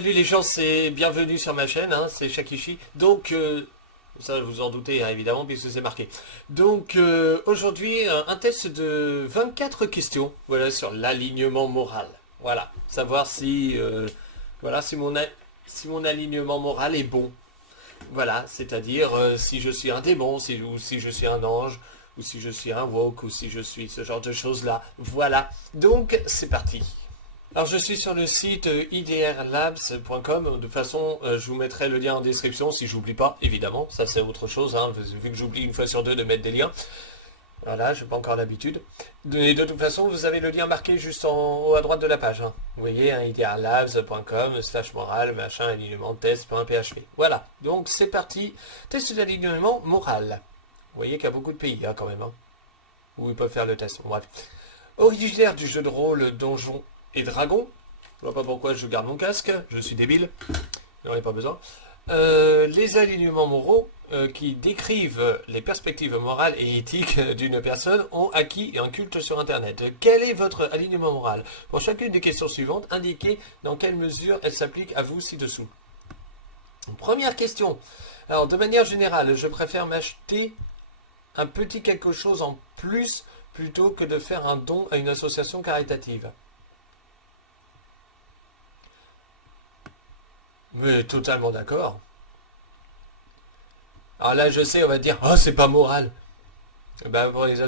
Salut les gens, c'est bienvenue sur ma chaîne, hein, c'est Shakishi. Donc, ça vous en doutez hein, évidemment puisque c'est marqué. Donc aujourd'hui, un test de 24 questions, voilà, sur l'alignement moral. Voilà, savoir si, voilà, si mon alignement moral est bon. Voilà, c'est-à-dire si je suis un démon, ou si je suis un ange, ou si je suis un woke, ou si je suis ce genre de choses-là. Voilà, donc c'est parti. Alors je suis sur le site idrlabs.com, de toute façon je vous mettrai le lien en description si j'oublie pas, évidemment, ça c'est autre chose, hein, vu que j'oublie une fois sur deux de mettre des liens. Voilà, j'ai pas encore l'habitude. De toute façon, vous avez le lien marqué juste en haut à droite de la page. Hein. Vous voyez, hein, idrlabs.com/moral, machin, alignement, test.php. Voilà, donc c'est parti, test d'alignement moral. Vous voyez qu'il y a beaucoup de pays hein, quand même, hein, où ils peuvent faire le test. Bref. Originaire du jeu de rôle Donjons et Dragons. Je vois pas pourquoi je garde mon casque, je suis débile, j'en ai pas besoin. Les alignements moraux qui décrivent les perspectives morales et éthiques d'une personne ont acquis un culte sur Internet. Quel est votre alignement moral? Pour chacune des questions suivantes, indiquez dans quelle mesure elle s'applique à vous ci-dessous. Première question. Alors, de manière générale, je préfère m'acheter un petit quelque chose en plus plutôt que de faire un don à une association caritative. Mais totalement d'accord. Alors là, je sais, on va dire, oh, c'est pas moral. Ben, pour les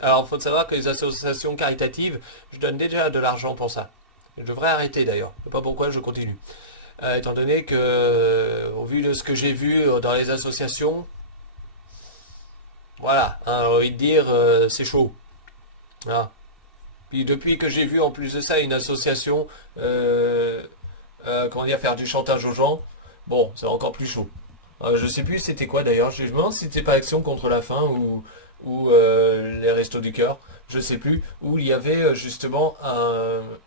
alors, il faut savoir que les associations caritatives, je donne déjà de l'argent pour ça. Je devrais arrêter d'ailleurs. Je sais pas pourquoi je continue. Étant donné que, au vu de ce que j'ai vu dans les associations, voilà, hein, j'ai envie de dire, c'est chaud. Ah. Puis depuis que j'ai vu en plus de ça une association, comment dire, faire du chantage aux gens, bon, c'est encore plus chaud. Je sais plus c'était quoi d'ailleurs, je me demande si c'était pas Action contre la faim ou les Restos du Cœur, je sais plus, où il y avait justement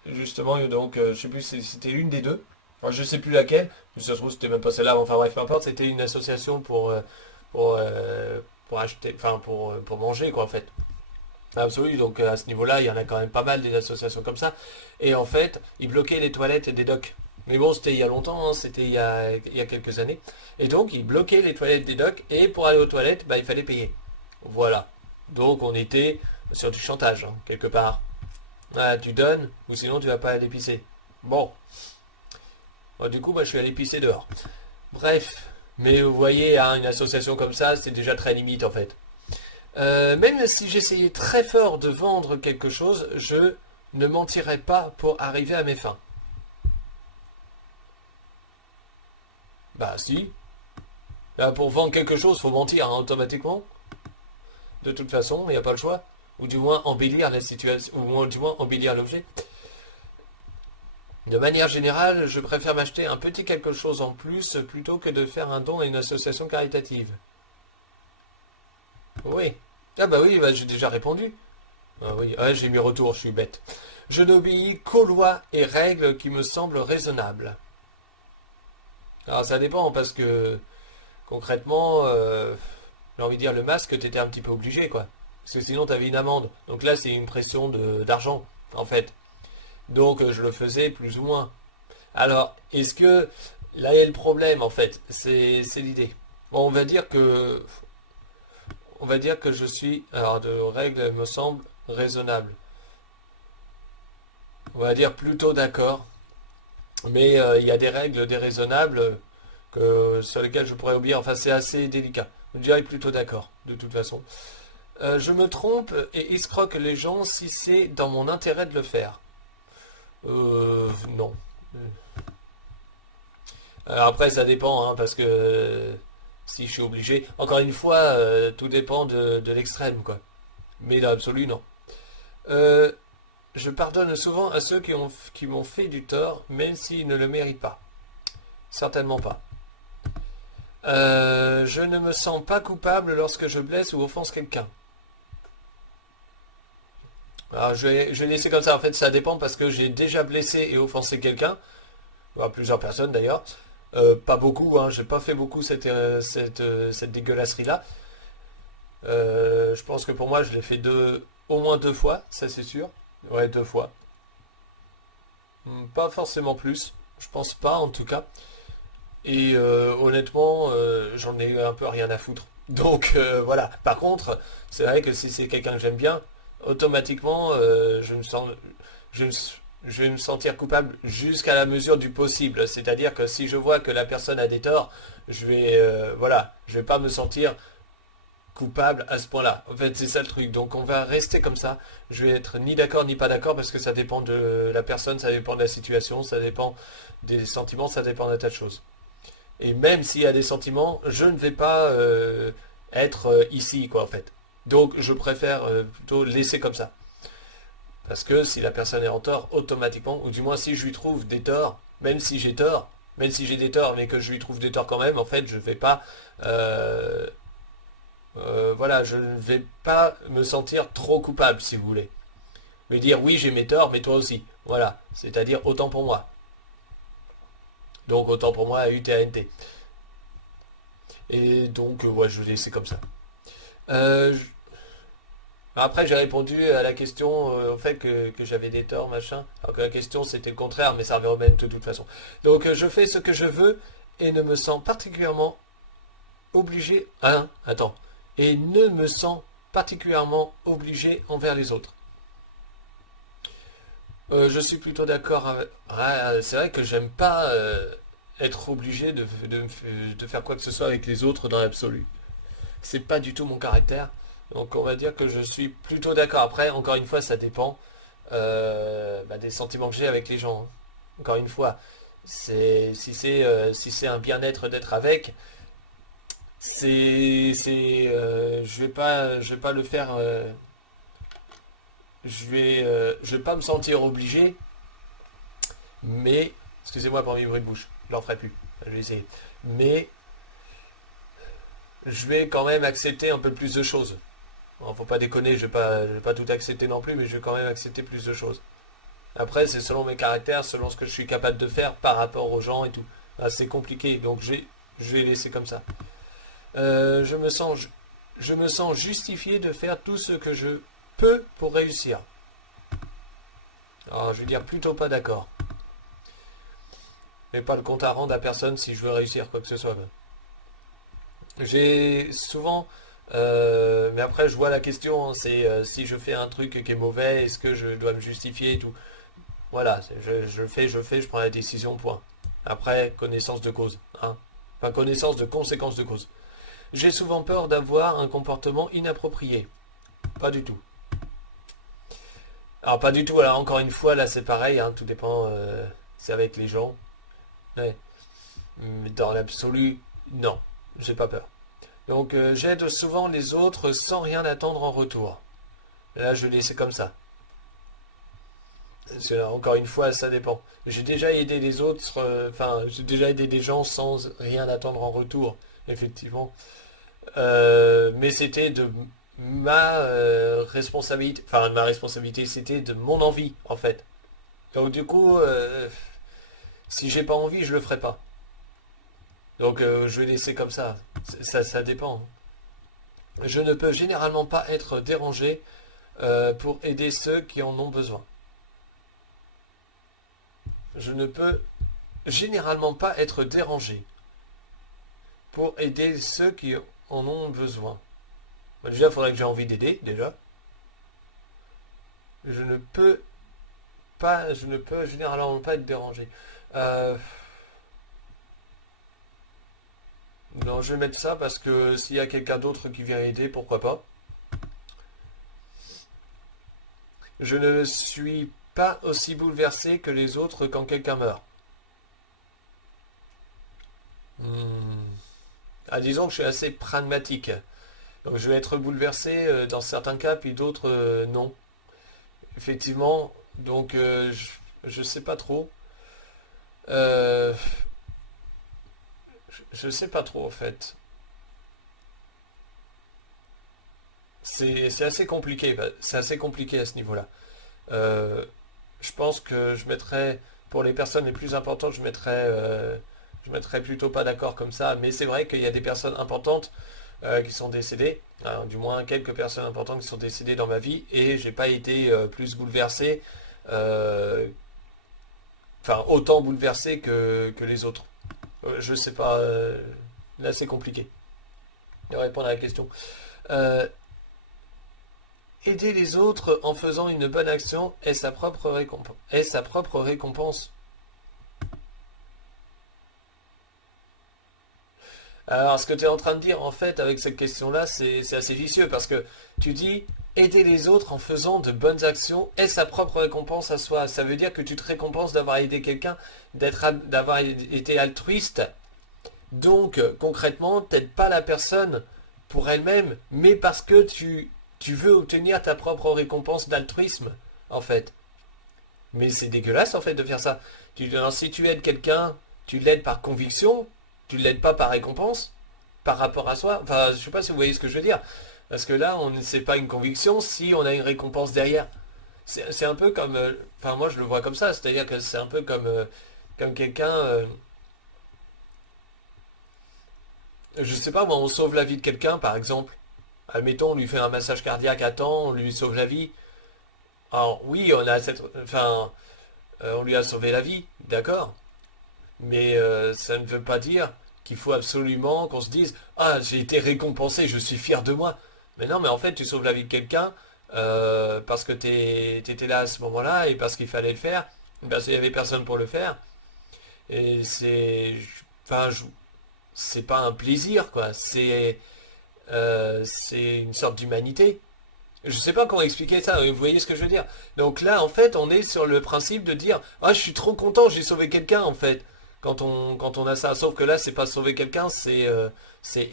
donc je sais plus si c'était l'une des deux, enfin, je sais plus laquelle, mais ça se trouve c'était même pas celle-là, enfin bref, peu importe, c'était une association pour, pour acheter, enfin pour manger quoi en fait. Absolument, donc à ce niveau-là, il y en a quand même pas mal des associations comme ça. Et en fait, ils bloquaient les toilettes des docks. Mais bon, c'était il y a longtemps, hein, c'était il y a quelques années. Et donc, ils bloquaient les toilettes des docks, et pour aller aux toilettes, bah, il fallait payer. Voilà. Donc, on était sur du chantage, hein, quelque part. Ah, tu donnes, ou sinon tu vas pas aller pisser. Bon. Bon, du coup, moi, je suis allé pisser dehors. Bref. Mais vous voyez, hein, une association comme ça, c'était déjà très limite, en fait. Même si j'essayais très fort de vendre quelque chose, je ne mentirais pas pour arriver à mes fins. Bah si. Là, pour vendre quelque chose, faut mentir hein, automatiquement. De toute façon, il n'y a pas le choix. Ou du moins embellir la situation, ou du moins embellir l'objet. De manière générale, je préfère m'acheter un petit quelque chose en plus plutôt que de faire un don à une association caritative. Oui. Ah bah oui, bah, j'ai déjà répondu. Ah oui, ouais, j'ai mis retour, je suis bête. Je n'obéis qu'aux lois et règles qui me semblent raisonnables. Alors ça dépend parce que concrètement, j'ai envie de dire le masque, t'étais un petit peu obligé quoi. Parce que sinon t'avais une amende. Donc là c'est une pression d'argent en fait. Donc je le faisais plus ou moins. Alors est-ce que là il y a le problème en fait, c'est l'idée. Bon, on va dire que je suis alors de règles me semblent raisonnables. On va dire plutôt d'accord. Mais il y a des règles déraisonnables sur lesquelles je pourrais oublier. Enfin, c'est assez délicat. Je dirais plutôt d'accord, de toute façon. Je me trompe et escroque les gens si c'est dans mon intérêt de le faire. Non. Après, ça dépend, hein, parce que si je suis obligé. Encore une fois, tout dépend de l'extrême, quoi. Mais dans l'absolu, non. Euh, je pardonne souvent à ceux qui m'ont fait du tort, même s'ils ne le méritent pas. Certainement pas. Je ne me sens pas coupable lorsque je blesse ou offense quelqu'un. Alors je vais laisser comme ça, en fait ça dépend parce que j'ai déjà blessé et offensé quelqu'un, enfin, plusieurs personnes d'ailleurs. Pas beaucoup, hein, j'ai pas fait beaucoup cette dégueulasserie là. Je pense que pour moi je l'ai fait au moins deux fois, ça c'est sûr. Ouais, deux fois. Pas forcément plus. Je pense pas en tout cas. Et honnêtement, j'en ai un peu rien à foutre. Donc voilà. Par contre, c'est vrai que si c'est quelqu'un que j'aime bien, automatiquement, je, me- je vais me sentir coupable jusqu'à la mesure du possible. C'est-à-dire que si je vois que la personne a des torts, voilà, je vais pas me sentir coupable à ce point-là. En fait, c'est ça le truc. Donc on va rester comme ça. Je vais être ni d'accord ni pas d'accord parce que ça dépend de la personne, ça dépend de la situation, ça dépend des sentiments, ça dépend d'un tas de choses. Et même s'il y a des sentiments, je ne vais pas être ici, quoi, en fait. Donc je préfère plutôt laisser comme ça. Parce que si la personne est en tort, automatiquement, ou du moins si je lui trouve des torts, même si j'ai tort, même si j'ai des torts, mais que je lui trouve des torts quand même, en fait, je ne vais pas euh, voilà, je ne vais pas me sentir trop coupable, si vous voulez. Me dire oui, j'ai mes torts, mais toi aussi. Voilà, c'est-à-dire autant pour moi. Donc autant pour moi à UTANT. Et donc, ouais, je vais laisser comme ça. Euh, je- Après, j'ai répondu à la question au fait que j'avais des torts, machin. Alors que la question, c'était le contraire, mais ça revient au même de toute façon. Donc, je fais ce que je veux et ne me sens particulièrement obligé... Hein, attends. Et ne me sens particulièrement obligé envers les autres. Je suis plutôt d'accord avec... Ouais, c'est vrai que j'aime pas être obligé de faire quoi que ce soit avec les autres dans l'absolu. C'est pas du tout mon caractère. Donc on va dire que je suis plutôt d'accord. Après, encore une fois, ça dépend des sentiments que j'ai avec les gens, hein. Encore une fois, si c'est un bien-être d'être avec, je vais pas le faire. Je vais pas me sentir obligé. Mais, excusez-moi pour mes bruits de bouche, je l'en ferai plus. Je vais essayer. Mais je vais quand même accepter un peu plus de choses. Bon, faut pas déconner, je vais pas tout accepter non plus, mais je vais quand même accepter plus de choses. Après, c'est selon mes caractères, selon ce que je suis capable de faire par rapport aux gens et tout. Ah, c'est compliqué, donc je vais laisser comme ça. Je me sens, je me sens justifié de faire tout ce que je peux pour réussir. Alors, je vais dire plutôt pas d'accord. Mais pas le compte à rendre à personne si je veux réussir quoi que ce soit. J'ai souvent, mais après je vois la question, hein, c'est si je fais un truc qui est mauvais, est-ce que je dois me justifier et tout. Voilà, je fais, je prends la décision, point. Après, connaissance de cause, hein. Enfin, connaissance de conséquences de cause. J'ai souvent peur d'avoir un comportement inapproprié. Pas du tout. Alors pas du tout, alors encore une fois, là c'est pareil, hein, tout dépend, c'est avec les gens. Ouais. Mais dans l'absolu, non, j'ai pas peur. Donc j'aide souvent les autres sans rien attendre en retour. Là, je laisse comme ça. Encore une fois, ça dépend. J'ai déjà aidé les autres, enfin, j'ai déjà aidé des gens sans rien attendre en retour, effectivement. Mais c'était de ma responsabilité, enfin, de ma responsabilité, c'était de mon envie, en fait. Donc, du coup, si j'ai pas envie, je le ferai pas. Donc, je vais laisser comme ça. Ça dépend. Je ne peux généralement pas être dérangé pour aider ceux qui en ont besoin. Je ne peux généralement pas être dérangé pour aider ceux qui en ont besoin. Déjà, il faudrait que j'ai envie d'aider, déjà. Je ne peux généralement pas être dérangé. Euh, non, je vais mettre ça parce que s'il y a quelqu'un d'autre qui vient aider, pourquoi pas. Je ne suis pas aussi bouleversé que les autres quand quelqu'un meurt. Hmm. Ah, disons que je suis assez pragmatique. Donc je vais être bouleversé dans certains cas, puis d'autres non. Effectivement, donc je sais pas trop. Euh, je sais pas trop en fait. C'est assez compliqué. C'est assez compliqué à ce niveau-là. Euh, je pense que je mettrais, pour les personnes les plus importantes, je mettrais plutôt pas d'accord comme ça. Mais c'est vrai qu'il y a des personnes importantes qui sont décédées, hein, du moins quelques personnes importantes qui sont décédées dans ma vie, et j'ai pas été plus bouleversé euh, Enfin, autant bouleversé que les autres. Je sais pas, là c'est compliqué de répondre à la question. Euh, Aider les autres en faisant une bonne action est sa propre récompense. Est sa propre récompense. Alors, ce que tu es en train de dire, en fait, avec cette question-là, c'est assez vicieux parce que tu dis aider les autres en faisant de bonnes actions est sa propre récompense à soi. Ça veut dire que tu te récompenses d'avoir aidé quelqu'un, d'avoir été altruiste. Donc, concrètement, t'aides pas la personne pour elle-même, mais parce que tu veux obtenir ta propre récompense d'altruisme, en fait. Mais c'est dégueulasse, en fait, de faire ça. Alors, si tu aides quelqu'un, tu l'aides par conviction, tu l'aides pas par récompense, par rapport à soi. Enfin, je sais pas si vous voyez ce que je veux dire. Parce que là, on c'est pas une conviction si on a une récompense derrière. C'est un peu comme... Enfin, moi, je le vois comme ça. C'est-à-dire que c'est un peu comme quelqu'un... je sais pas, moi, on sauve la vie de quelqu'un, par exemple. Admettons, on lui fait un massage cardiaque à temps, on lui sauve la vie. Alors, oui, on a cette... Enfin, on lui a sauvé la vie, d'accord. Mais ça ne veut pas dire qu'il faut absolument qu'on se dise «Ah, j'ai été récompensé, je suis fier de moi». Mais non, mais en fait, tu sauves la vie de quelqu'un parce que t'étais là à ce moment-là et parce qu'il fallait le faire, parce qu'il n'y avait personne pour le faire. Et c'est... Enfin, c'est pas un plaisir, quoi. C'est une sorte d'humanité. Je sais pas comment expliquer ça, vous voyez ce que je veux dire. Donc là, en fait, on est sur le principe de dire «Ah, je suis trop content, j'ai sauvé quelqu'un», en fait, quand on a ça. Sauf que là, c'est pas sauver quelqu'un, c'est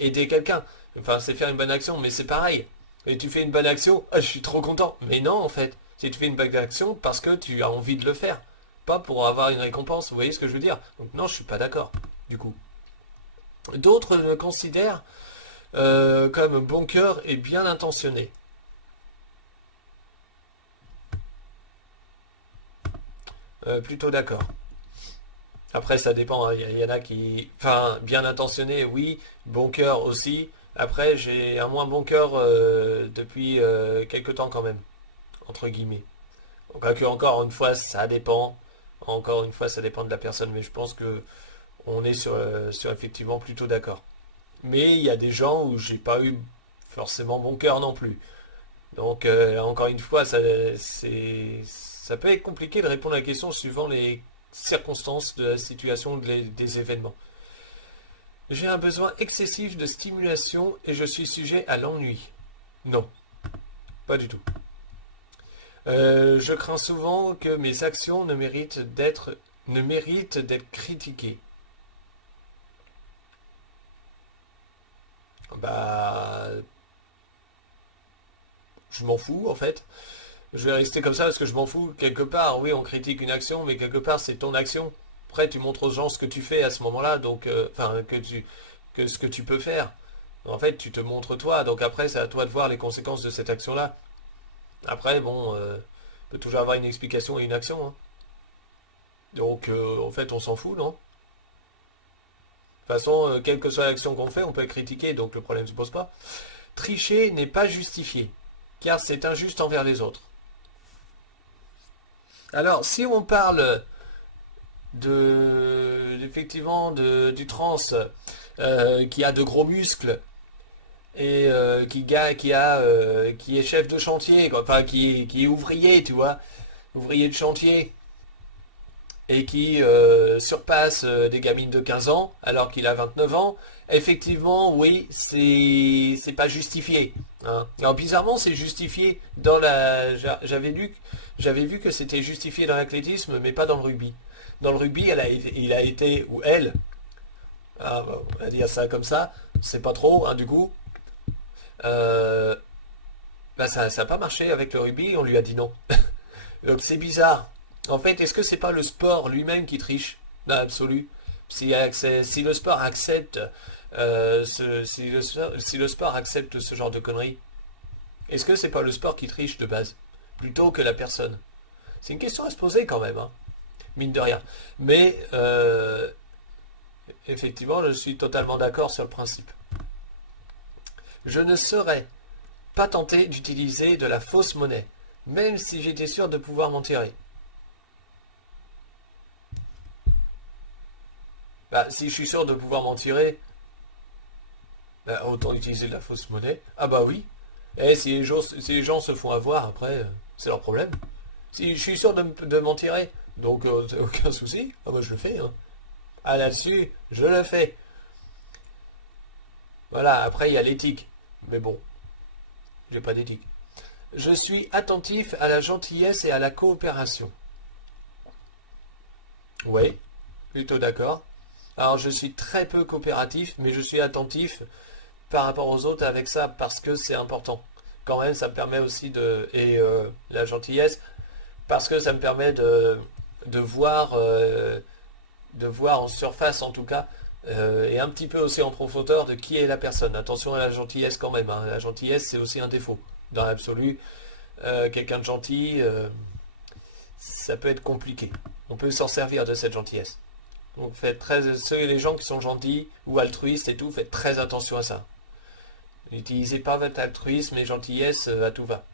aider quelqu'un. Enfin, c'est faire une bonne action, mais c'est pareil. Et tu fais une bonne action, «Ah, je suis trop content». Mais non, en fait, si tu fais une bonne action parce que tu as envie de le faire, pas pour avoir une récompense, vous voyez ce que je veux dire. Donc non, je suis pas d'accord, du coup. D'autres le considèrent comme bon cœur et bien intentionné. Plutôt d'accord. Après, ça dépend, hein. Il y en a qui... Enfin, bien intentionnés, oui. Bon cœur aussi. Après, j'ai un moins bon cœur depuis quelques temps quand même, entre guillemets. Donc, encore une fois, ça dépend. Encore une fois, ça dépend de la personne, mais je pense que on est sur effectivement plutôt d'accord. Mais il y a des gens où j'ai pas eu forcément bon cœur non plus. Donc, encore une fois, ça peut être compliqué de répondre à la question suivant les circonstances de la situation, des événements. J'ai un besoin excessif de stimulation et je suis sujet à l'ennui. Non, pas du tout. Je crains souvent que mes actions ne méritent d'être critiquées. Bah, je m'en fous en fait. Je vais rester comme ça parce que je m'en fous. Quelque part, oui, on critique une action, mais quelque part, c'est ton action. Après, tu montres aux gens ce que tu fais à ce moment-là, donc, enfin, que ce que tu peux faire. En fait, tu te montres toi, donc après, c'est à toi de voir les conséquences de cette action-là. Après, bon, on peut toujours avoir une explication et une action, hein. Donc, en fait, on s'en fout, non? De toute façon, quelle que soit l'action qu'on fait, on peut être critiqué, donc le problème ne se pose pas. Tricher n'est pas justifié, car c'est injuste envers les autres. Alors, si on parle effectivement du trans qui a de gros muscles et qui est chef de chantier, quoi, enfin qui est ouvrier, tu vois, ouvrier de chantier, et qui surpasse des gamines de 15 ans alors qu'il a 29 ans, effectivement, oui, c'est pas justifié, hein. Alors bizarrement, c'est justifié dans la... J'avais vu que c'était justifié dans l'athlétisme, mais pas dans le rugby. Dans le rugby, il a été, ou elle, ah, on va dire ça comme ça, c'est pas trop, hein, du coup, euh, bah ça n'a pas marché avec le rugby, on lui a dit non. Donc c'est bizarre. En fait, est-ce que c'est pas le sport lui-même qui triche dans l'absolu? Si le sport accepte si le sport accepte ce genre de conneries, est-ce que c'est pas le sport qui triche de base plutôt que la personne? C'est une question à se poser quand même, hein, mine de rien. Mais effectivement, je suis totalement d'accord sur le principe. Je ne serais pas tenté d'utiliser de la fausse monnaie, même si j'étais sûr de pouvoir m'en tirer. Bah, si je suis sûr de pouvoir m'en tirer, bah, autant utiliser de la fausse monnaie. Ah bah oui. Et si les gens se font avoir, après, c'est leur problème. Si je suis sûr de m'en tirer, donc aucun souci. Ah bah je le fais, hein. Ah là-dessus, je le fais. Voilà, après il y a l'éthique. Mais bon, j'ai pas d'éthique. Je suis attentif à la gentillesse et à la coopération. Oui, plutôt d'accord. Alors je suis très peu coopératif, mais je suis attentif par rapport aux autres avec ça parce que c'est important. Quand même, ça me permet aussi de... Et la gentillesse, parce que ça me permet de voir, de voir en surface en tout cas, et un petit peu aussi en profondeur de qui est la personne. Attention à la gentillesse quand même, hein. La gentillesse, c'est aussi un défaut. Dans l'absolu, quelqu'un de gentil, ça peut être compliqué. On peut s'en servir de cette gentillesse. Donc faites très, les gens qui sont gentils ou altruistes et tout, faites très attention à ça. N'utilisez pas votre altruisme et gentillesse à tout va.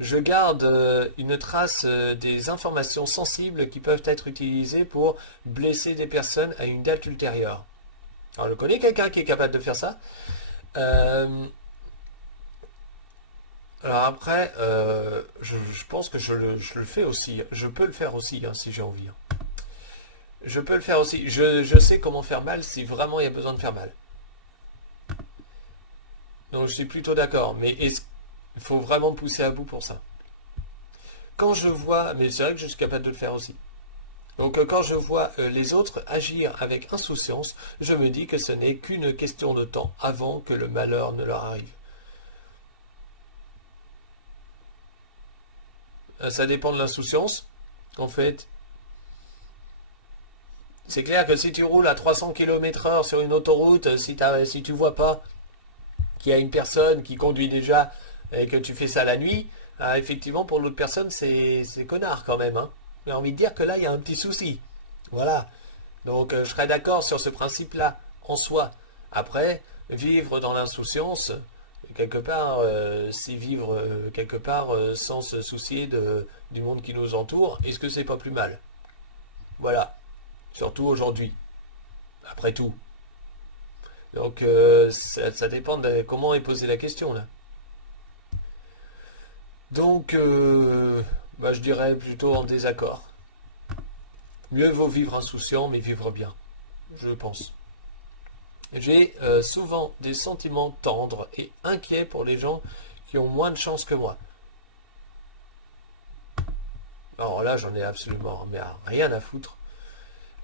Je garde une trace des informations sensibles qui peuvent être utilisées pour blesser des personnes à une date ultérieure. Alors je connais quelqu'un qui est capable de faire ça. Euh, alors après, je pense que je le fais aussi. Je peux le faire aussi, hein, si j'ai envie, hein. Je peux le faire aussi. Je sais comment faire mal si vraiment il y a besoin de faire mal. Donc je suis plutôt d'accord. Mais il faut vraiment pousser à bout pour ça. Quand je vois, mais c'est vrai que je suis capable de le faire aussi. Donc quand je vois les autres agir avec insouciance, je me dis que ce n'est qu'une question de temps avant que le malheur ne leur arrive. Ça dépend de l'insouciance. En fait, c'est clair que si tu roules à 300 km/h sur une autoroute, si tu vois pas qu'il y a une personne qui conduit déjà et que tu fais ça la nuit, effectivement pour l'autre personne c'est connard quand même, hein. J'ai envie de dire que là il y a un petit souci. Voilà. Donc je serais d'accord sur ce principe-là en soi. Après, vivre dans l'insouciance, quelque part, c'est vivre quelque part sans se soucier du monde qui nous entoure, est-ce que c'est pas plus mal? Voilà. Surtout aujourd'hui. Après tout. Donc ça dépend de comment est posée la question là. Donc bah, je dirais plutôt en désaccord. Mieux vaut vivre insouciant mais vivre bien, je pense. J'ai souvent des sentiments tendres et inquiets pour les gens qui ont moins de chance que moi. Alors là, j'en ai absolument mais rien à foutre.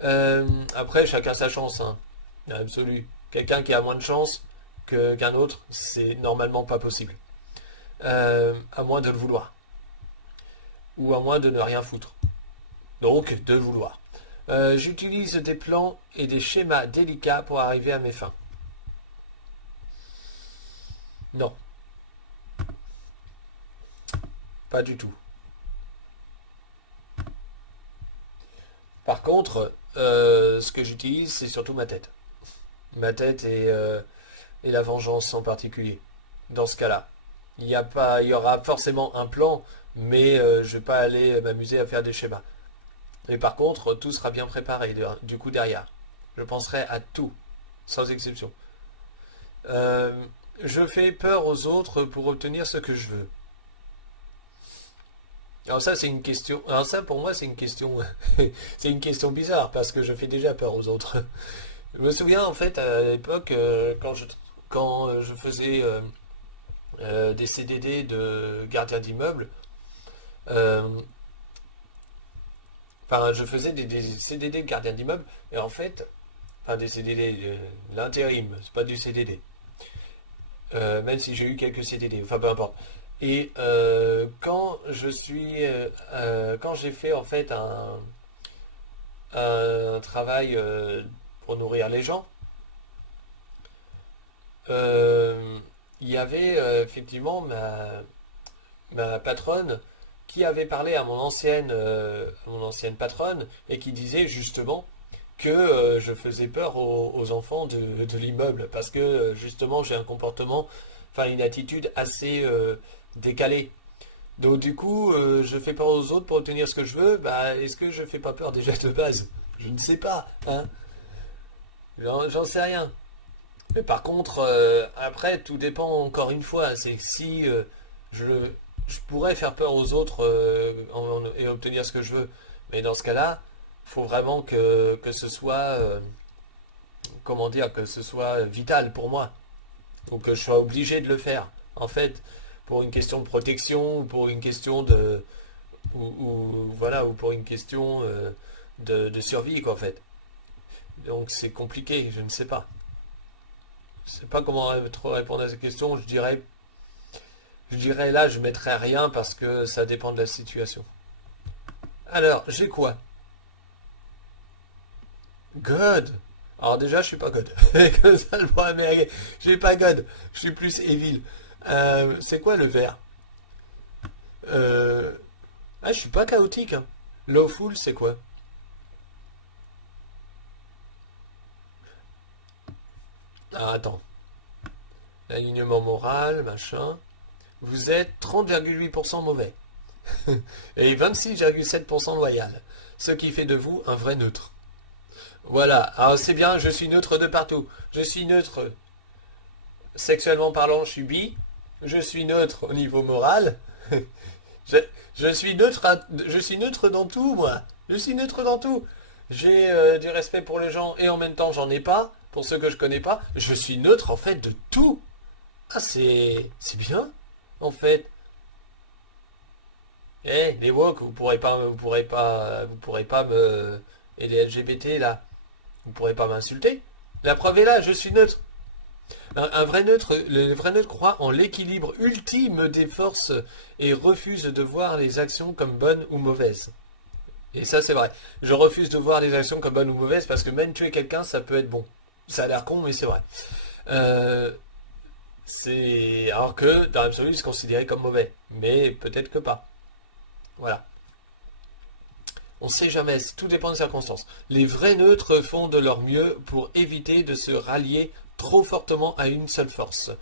Après, chacun sa chance, hein. Absolu. Quelqu'un qui a moins de chance qu'un autre, c'est normalement pas possible. À moins de le vouloir. Ou à moins de ne rien foutre. Donc, de le vouloir. J'utilise des plans et des schémas délicats pour arriver à mes fins. Non, pas du tout. Par contre, ce que j'utilise, c'est surtout ma tête. Ma tête et la vengeance en particulier. Dans ce cas-là. Il y aura forcément un plan, mais je ne vais pas aller m'amuser à faire des schémas. Et par contre, tout sera bien préparé du coup derrière. Je penserai à tout, sans exception. Euh, je fais peur aux autres pour obtenir ce que je veux. Alors ça, c'est une question. Alors ça, pour moi, c'est une question. C'est une question bizarre parce que je fais déjà peur aux autres. Je me souviens en fait à l'époque quand je faisais des CDD de gardien d'immeuble. euh, Enfin, je faisais des CDD de gardien d'immeuble et en fait, enfin des CDD, l'intérim, c'est pas du CDD. Même si j'ai eu quelques CDD, enfin peu importe. Et quand j'ai fait en fait un travail pour nourrir les gens, euh, il y avait effectivement ma patronne qui avait parlé à mon ancienne patronne et qui disait justement que je faisais peur aux enfants de l'immeuble parce que justement j'ai un comportement, enfin une attitude assez décalée. Donc du coup, je fais peur aux autres pour obtenir ce que je veux. Bah, est-ce que je fais pas peur déjà de base? Je ne sais pas, hein. J'en sais rien. Mais par contre, après, tout dépend encore une fois. C'est que si je, je pourrais faire peur aux autres et obtenir ce que je veux. Mais dans ce cas-là, il faut vraiment que ce soit, comment dire, que ce soit vital pour moi. Ou que je sois obligé de le faire. En fait, pour une question de protection, ou pour une question de... voilà, ou pour une question de survie, quoi, en fait. Donc c'est compliqué, je ne sais pas. Je sais pas comment trop répondre à cette question. Je dirais là, je mettrais rien parce que ça dépend de la situation. Alors, j'ai quoi? God. Alors déjà, je suis pas God. Comme ça, le problème est réglé. Je suis pas God. Je suis plus evil. C'est quoi le vert? euh... Ah, je suis pas chaotique, hein. Lawful, c'est quoi? Ah, attends. L'alignement moral, machin. Vous êtes 30,8% mauvais. Et 26,7% loyal. Ce qui fait de vous un vrai neutre. Voilà, alors c'est bien, je suis neutre de partout. Je suis neutre sexuellement parlant, je suis bi. Je suis neutre au niveau moral. Je, je suis neutre je suis neutre dans tout, moi. Je suis neutre dans tout. J'ai du respect pour les gens et en même temps j'en ai pas. Pour ceux que je connais pas, je suis neutre en fait de tout. Ah, c'est bien, en fait. Eh, les woke, vous pourrez pas me... Et les LGBT, là, vous pourrez pas m'insulter. La preuve est là, je suis neutre. Un vrai neutre, le vrai neutre croit en l'équilibre ultime des forces et refuse de voir les actions comme bonnes ou mauvaises. Et ça, c'est vrai. Je refuse de voir les actions comme bonnes ou mauvaises parce que même tuer quelqu'un, ça peut être bon. Ça a l'air con, mais c'est vrai. Euh, alors que dans l'absolu, c'est considéré comme mauvais. Mais peut-être que pas. Voilà. On ne sait jamais, tout dépend des circonstances. Les vrais neutres font de leur mieux pour éviter de se rallier trop fortement à une seule force.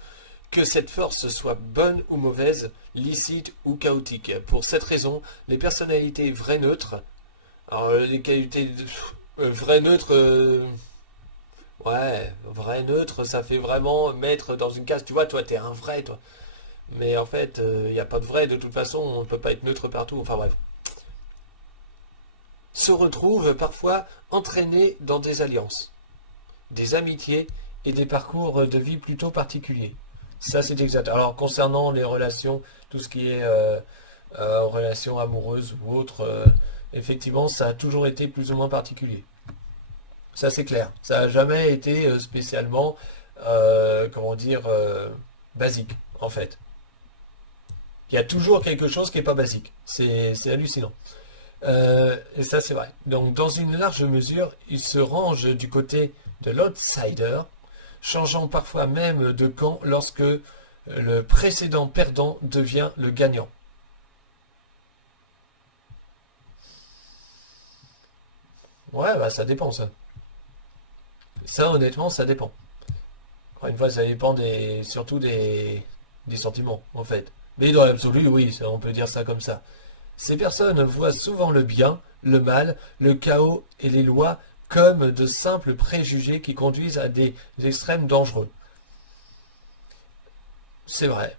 Que cette force soit bonne ou mauvaise, licite ou chaotique. Pour cette raison, les personnalités vrais neutres, alors les qualités vrais neutres, ouais, vrai neutre, ça fait vraiment mettre dans une case, tu vois, toi t'es un vrai, toi. Mais en fait, il n'y a pas de vrai, de toute façon, on ne peut pas être neutre partout, enfin bref. Se retrouvent parfois entraînés dans des alliances, des amitiés et des parcours de vie plutôt particuliers. Ça, c'est exact. Alors, concernant les relations, tout ce qui est relations amoureuses ou autres, effectivement, ça a toujours été plus ou moins particulier. Ça, c'est clair. Ça n'a jamais été spécialement, comment dire, basique, en fait. Il y a toujours quelque chose qui n'est pas basique. C'est hallucinant. Et ça, c'est vrai. Donc, dans une large mesure, il se range du côté de l'outsider, changeant parfois même de camp lorsque le précédent perdant devient le gagnant. Ouais, bah ça dépend ça. Ça, honnêtement, ça dépend. Encore une fois, ça dépend surtout des sentiments, en fait. Mais dans l'absolu, oui, on peut dire ça comme ça. Ces personnes voient souvent le bien, le mal, le chaos et les lois comme de simples préjugés qui conduisent à des extrêmes dangereux. C'est vrai.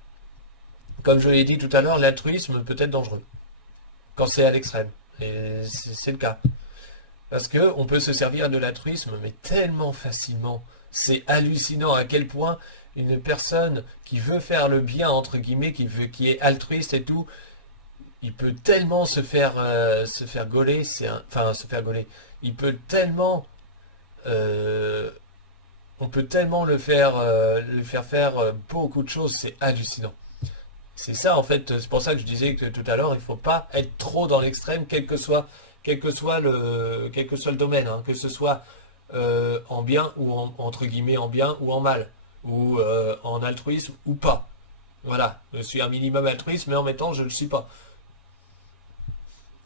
Comme je l'ai dit tout à l'heure, l'altruisme peut être dangereux quand c'est à l'extrême. Et c'est le cas. Parce que on peut se servir de l'altruisme, mais tellement facilement. C'est hallucinant à quel point une personne qui veut faire le bien, entre guillemets, qui est altruiste et tout, il peut tellement se faire gauler, enfin se faire gauler. Il peut tellement, euh, on peut tellement le faire faire beaucoup de choses, c'est hallucinant. C'est ça en fait, c'est pour ça que je disais que tout à l'heure, il ne faut pas être trop dans l'extrême, quel que soit le domaine, hein, que ce soit en bien ou entre guillemets en bien ou en mal, ou en altruisme ou pas. Voilà, je suis un minimum altruiste, mais en même temps, je ne le suis pas.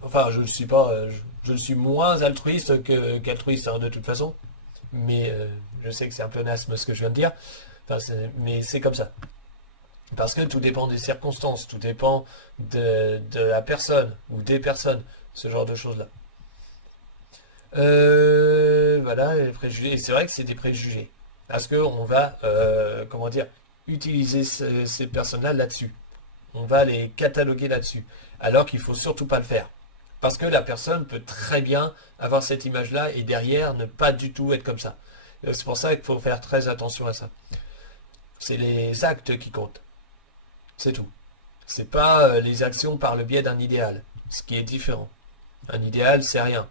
Enfin, je ne le suis pas, je suis moins altruiste qu'altruiste, hein, de toute façon. Mais je sais que c'est un peu nasme ce que je viens de dire. Enfin, mais c'est comme ça. Parce que tout dépend des circonstances, tout dépend de la personne ou des personnes, ce genre de choses-là. Voilà, les préjugés. Et c'est vrai que c'est des préjugés. Parce qu'on va, comment dire, utiliser ces personnes-là là-dessus. On va les cataloguer là-dessus. Alors qu'il faut surtout pas le faire. Parce que la personne peut très bien avoir cette image-là et derrière ne pas du tout être comme ça. C'est pour ça qu'il faut faire très attention à ça. C'est les actes qui comptent. C'est tout. C'est pas les actions par le biais d'un idéal. Ce qui est différent. Un idéal, c'est rien.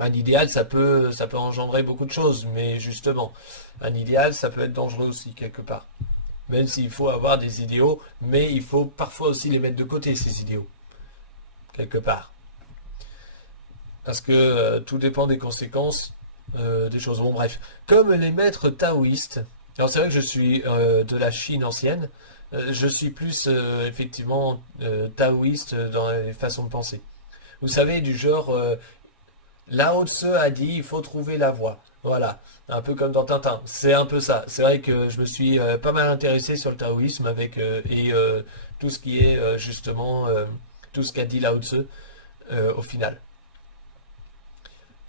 Un idéal, ça peut engendrer beaucoup de choses, mais justement, un idéal, ça peut être dangereux aussi, quelque part. Même s'il faut avoir des idéaux, mais il faut parfois aussi les mettre de côté, ces idéaux, quelque part. Parce que tout dépend des conséquences des choses. Bon, bref. Comme les maîtres taoïstes, alors c'est vrai que je suis de la Chine ancienne, je suis plus effectivement taoïste dans les façons de penser. Vous savez, du genre, Lao Tse a dit, il faut trouver la voie. Voilà, un peu comme dans Tintin. C'est un peu ça. C'est vrai que je me suis pas mal intéressé sur le taoïsme avec tout ce qui est justement tout ce qu'a dit Lao Tse au final.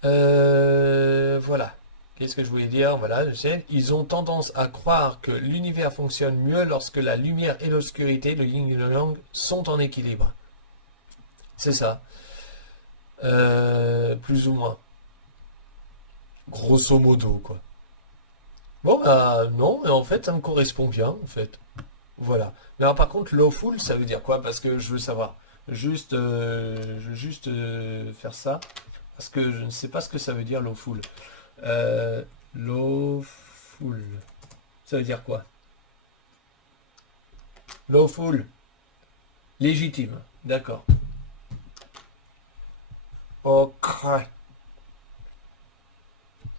Voilà. Qu'est-ce que je voulais dire? Voilà, je sais. Ils ont tendance à croire que l'univers fonctionne mieux lorsque la lumière et l'obscurité, le yin et le yang, sont en équilibre. C'est ça. Plus ou moins. Grosso modo, quoi. Bon, bah non, mais en fait, ça me correspond bien, en fait. Voilà. Mais alors, par contre, lawful, ça veut dire quoi? Parce que je veux savoir. Je veux juste faire ça. Parce que je ne sais pas ce que ça veut dire lawful. Lawful. Ça veut dire quoi? Lawful. Légitime. D'accord. Ok.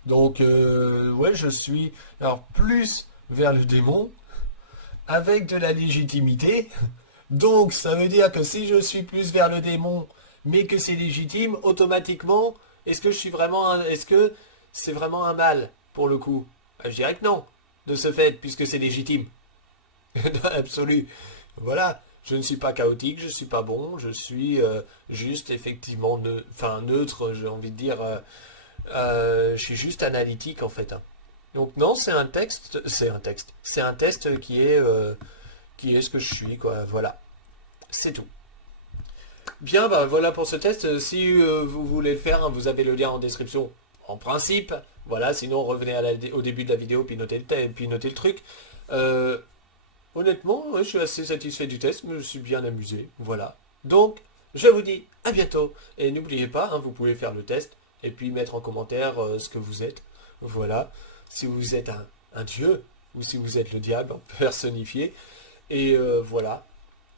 Donc, ouais, je suis alors plus vers le démon avec de la légitimité. Donc, ça veut dire que si je suis plus vers le démon, mais que c'est légitime, automatiquement, est-ce que c'est vraiment un mal pour le coup? Je dirais que non, de ce fait, puisque c'est légitime. Dans l'absolu. Voilà. Je ne suis pas chaotique, je ne suis pas bon, je suis juste effectivement neutre, j'ai envie de dire. Je suis juste analytique en fait, hein. Donc non, c'est un test qui est ce que je suis, quoi. Voilà, c'est tout. Bien, bah voilà pour ce test. Si vous voulez le faire, hein, vous avez le lien en description. En principe, voilà. Sinon, revenez au début de la vidéo puis notez le truc. Euh, Honnêtement, ouais, je suis assez satisfait du test, mais je me suis bien amusé. Voilà. Donc, je vous dis à bientôt. Et n'oubliez pas, hein, vous pouvez faire le test et puis mettre en commentaire ce que vous êtes. Voilà. Si vous êtes un dieu ou si vous êtes le diable personnifié. Et voilà.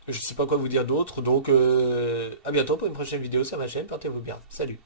Je ne sais pas quoi vous dire d'autre. Donc, à bientôt pour une prochaine vidéo sur ma chaîne. Portez-vous bien. Salut.